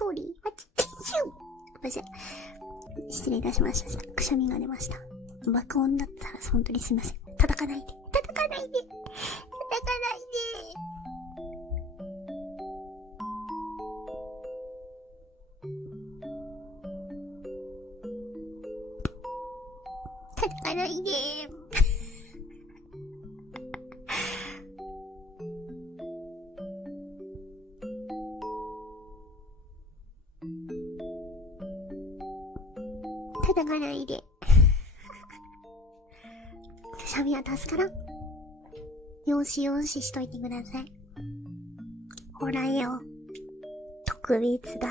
sorry, what's issue? ごめんなさい。失礼いたしました。くしゃみが出ました。爆音だったら本当にすいません。叩かないで。叩かないで。叩かないで。叩かないで。叩かないで。くしゃみは助からん。よしよししといてください。ほらよ。特別だ。